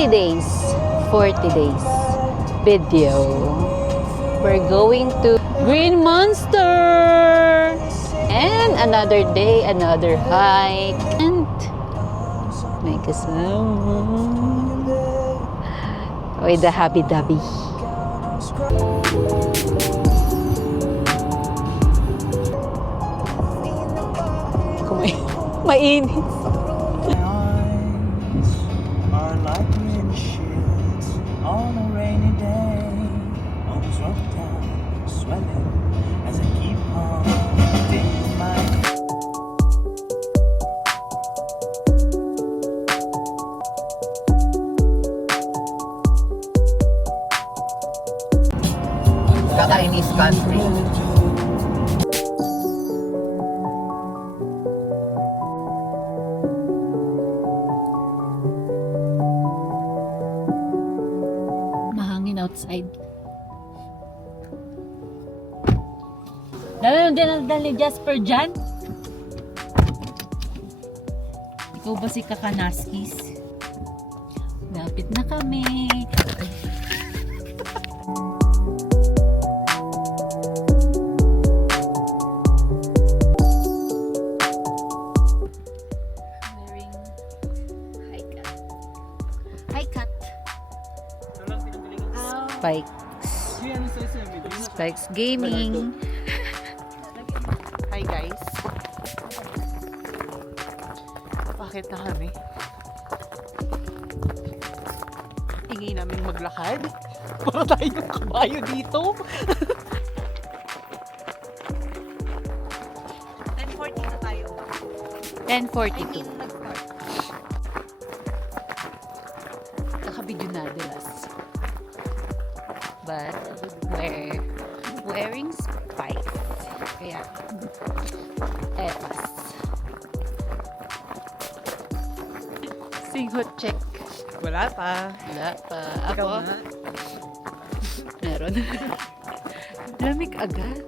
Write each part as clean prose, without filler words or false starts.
40 days. 40 days video. We're going to Green Monster! And another day, another hike. And may kasama with the Happy Dubby. Mainit. Are like windshields on a rainy day. Almost rubbed down, swelling as I keep on in my. Kakainis country. Mahangin outside. Dala din ni Jasper dyan? Ikaw ba si Kakanaskis? Lapit na kami. Wearing high cut. Spikes Gaming. Hi guys. Bakit na kami? Hingi namin maglakad. Para tayong kabayo dito. 10:40 na tayo. 10:42. Nakabidyo na dilas. But we're wearing spikes. Kaya, epas. Singhot check. Wala pa. Wala pa. Ikaw Ako, na. meron. Lamig agad.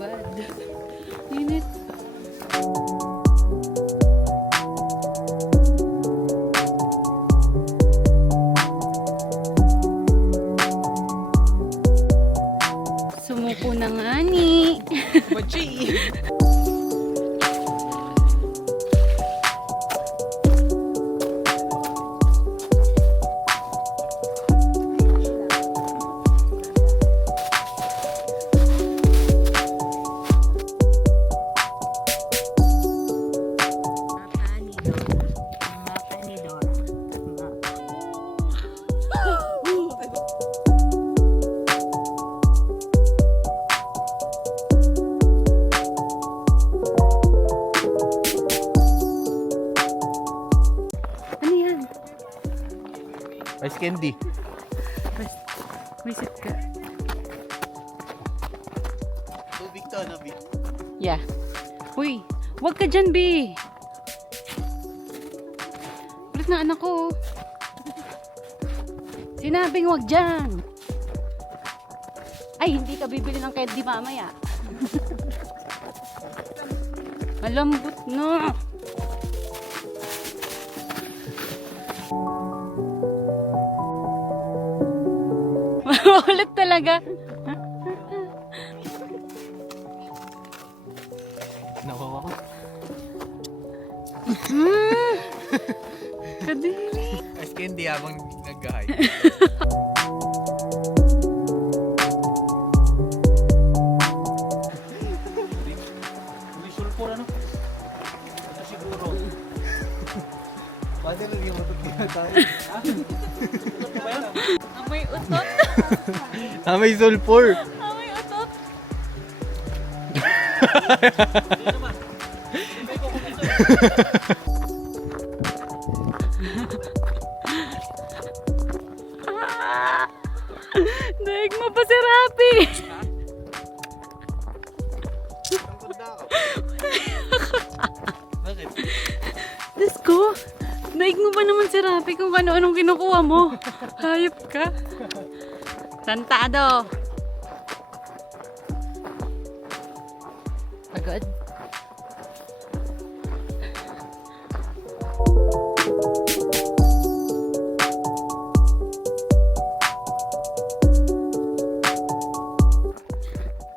Bad. Init. Sumuko na nga ni. Bachi. Ano yan? Ice candy. May sit ka. Tubig to, no, Vic? Yeah. Uy, wag ka dyan, B. Ulit na anak ko. Sinabing wag dyan. Ay, hindi ka bibili ng candy mamaya. Malambot na. Ulit talaga. Nawawa ko. Kadiri. Ice candy habang nag-high. Sulfur ano? Ito siguro. Pwede lang yung matutira tayo. Amoy utot. May sulfur. Amoy utot. Daig mo pa si Rapi. Daig mo pa naman si Rafi kung ano-anong kinukuha mo. Hayop ka. Tantado. Agad.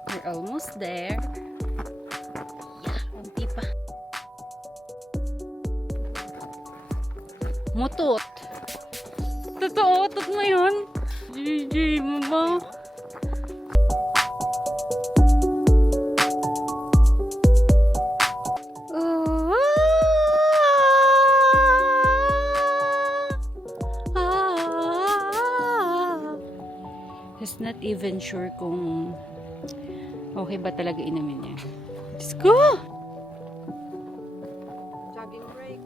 We're almost there. Yeah, konti pa. Mutot. Totoo, utot mo yun. GG mo ba? Just not even sure kung okay ba talaga inumin niya. Let's go! Jogging break.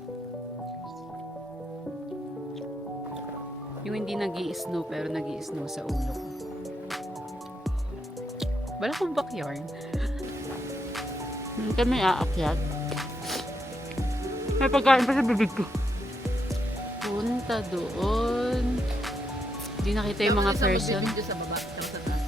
Yung hindi nag-i-snow pero nag-i-snow sa ulo ko. Wala kong backyard. Hindi kami aakyat. May pagkain pa sa bibig ko. Punta doon. Hindi nakita yung mga person. Video sa baba. Tapos sa taas.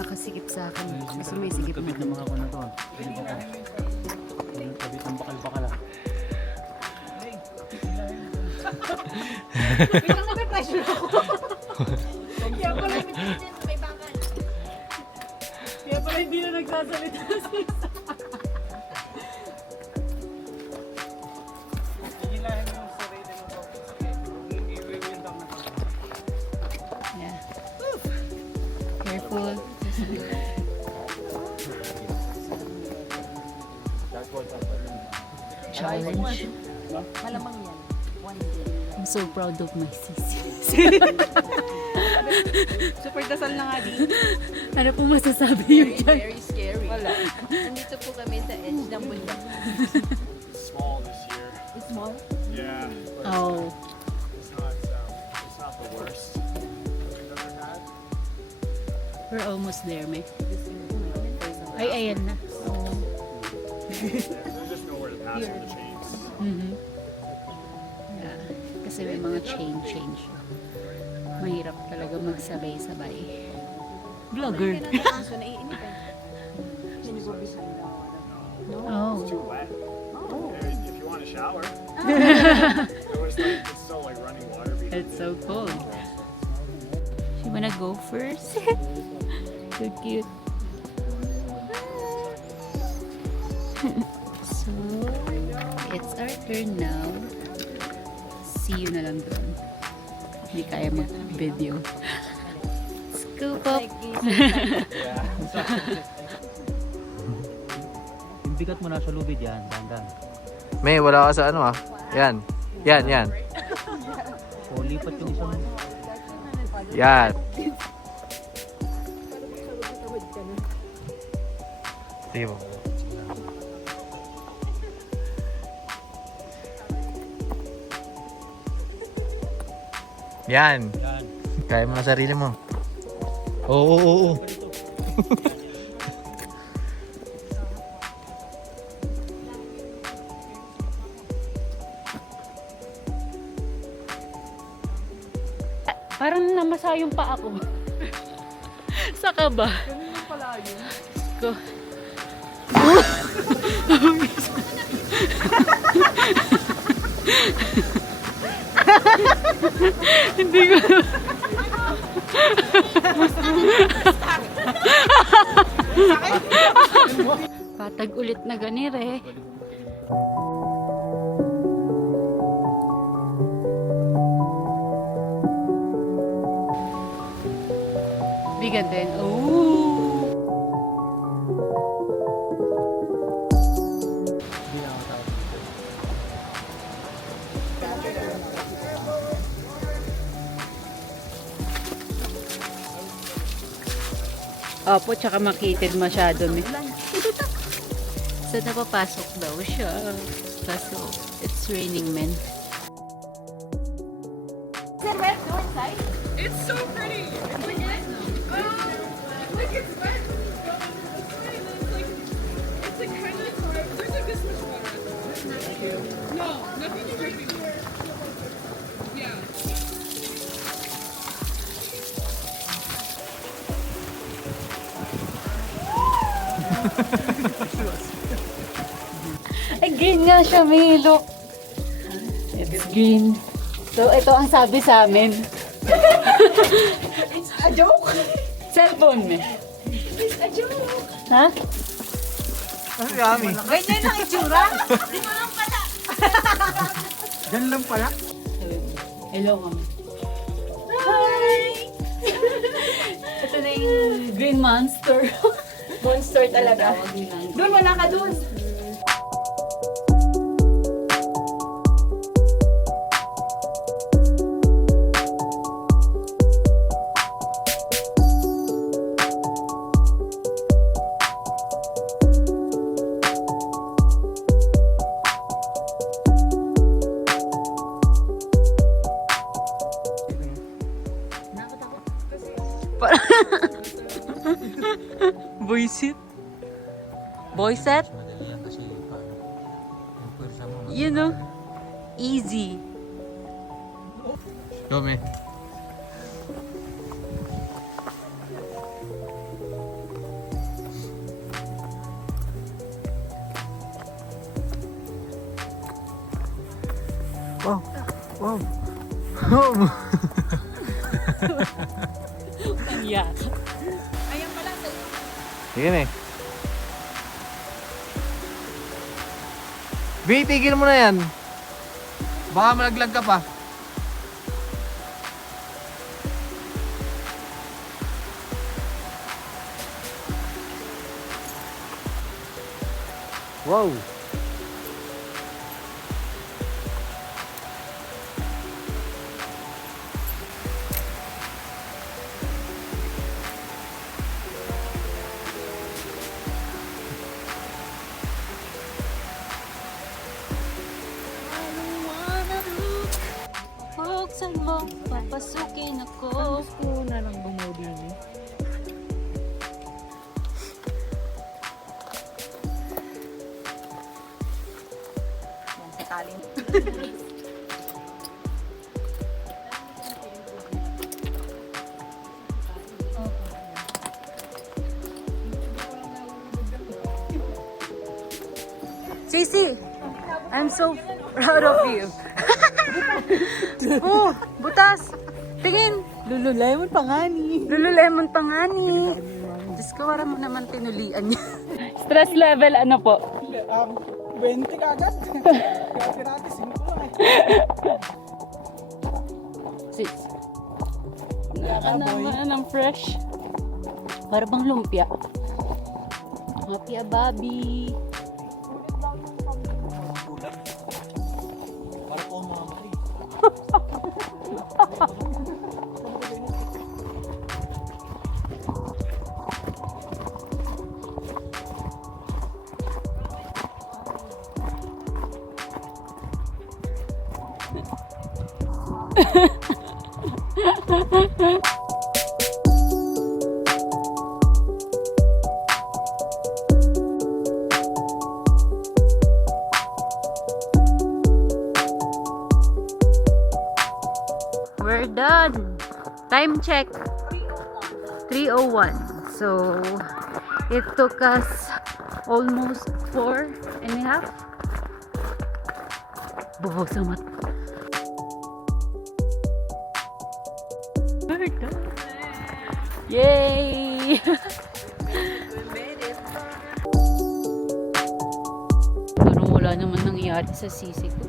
Nakasikip sa akin. Kasi may sikip na. ng mga kuno to. Kabit ng bakal-bakal ah. Biglang nape-pressure ako. Kaya pala may bakal. Kaya pala hindi na nagsasalita si Isa. Hihilahin mo yung sarili mo. I-rewind down na. Yeah. Careful. Challenge. Malamang yan. One day. I'm so proud of my sisis. Super dasal na nga din. Ano po masasabi yun dyan? Very scary. Wala. Nandito po kami sa edge ng bundok. Small this year. It's small? Yeah, but Oh. it's not the worst we've ever had. We're almost there, May. Ay, ayan na. There's just nowhere to pass with the chains. Mhm. Yeah. Kasi may mga change. Mahirap talaga magsabay-sabay. Vlogger. So, naiinip eh. Oh. Too wet. If you want a shower, it's still like running water. It's so cold. You wanna go first? So cute. So, it's our turn now. See you na lang doon. Hindi kaya mag-video. Scoop up. Yung bigat mo nasa lubid yan, dandan. May, wala ka sa ano ah. Yan. Yan. O lipat yung isang... Yan. Sige mo. Yan. Yan. Kaya mo na sarili mo. Oo. Parang namasa yung pa ako. Saka ba? Ganun pala yun. Ko. Hindi ko. Patag ulit na ganire. Bigan din. Ooh. Opo, tsaka makitid masyado. So, napapasok daw siya. Kaso, it's raining, men. It's so pretty. It's like, like it's wet. It's like kind of. There's like this much water. No, nothing's dripping. Yeah. Ay, green nga siya, May. Look. It's green. So, ito ang sabi sa amin. It's a joke. Cellphone, May. It's a joke. Ha? Ano yummy? Ganyan ang itsura. Di mo lang pala. Yan lang pala. Hello, mami. Hi! Ito na yung green monster. Monster talaga. Tawag nila. Doon, wala ka doon. Boyset? Boyset? You know, easy. Go, May. Wow. Wow. Wow. Ang yak. Ayan pala. Sige, May. Bi, tigil mo na yan. Baka malaglag ka pa. Wow. Buksan mo, papasukin ako. Gusto na lang bumudi niya. Cece, I'm so proud of you. Oh, butas. Tingin. Lululemon pa nga ni. Lululemon pa nga ni. Diyos ko, wala mo naman tinulian niya. Stress level, ano po? 20 kagad. Grabe, 5 lang eh. Sis. Naka naman ang fresh. Para bang lumpia. Lumpia, Bobby. Para po mga mali. We're done. Time check. 3:01. So, it took us almost 4.5. Buho sa mat. We're done. Yay! Parang wala naman nangyari sa sisi ko.